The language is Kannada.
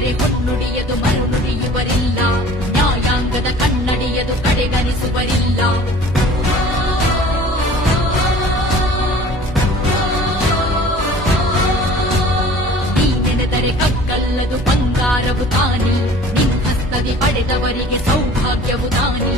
ನೀನೆನೆದರೆ ಹೊನ್ನುಡಿಯದು ಮರುನುಡಿಯುವರಿಲ್ಲ, ನ್ಯಾಯಾಂಗದ ಕನ್ನಡಿಯದು ಕಡೆಗಣಿಸುವರಿಲ್ಲ. ನೀನೆನೆದರೆ ಕಗ್ಗಲ್ಲದು ಬಂಗಾರವು ತಾನಿ, ನಿನ್ನಸ್ತದಿ ಪಡೆದವರಿಗೆ ಸೌಭಾಗ್ಯವು ತಾನಿ.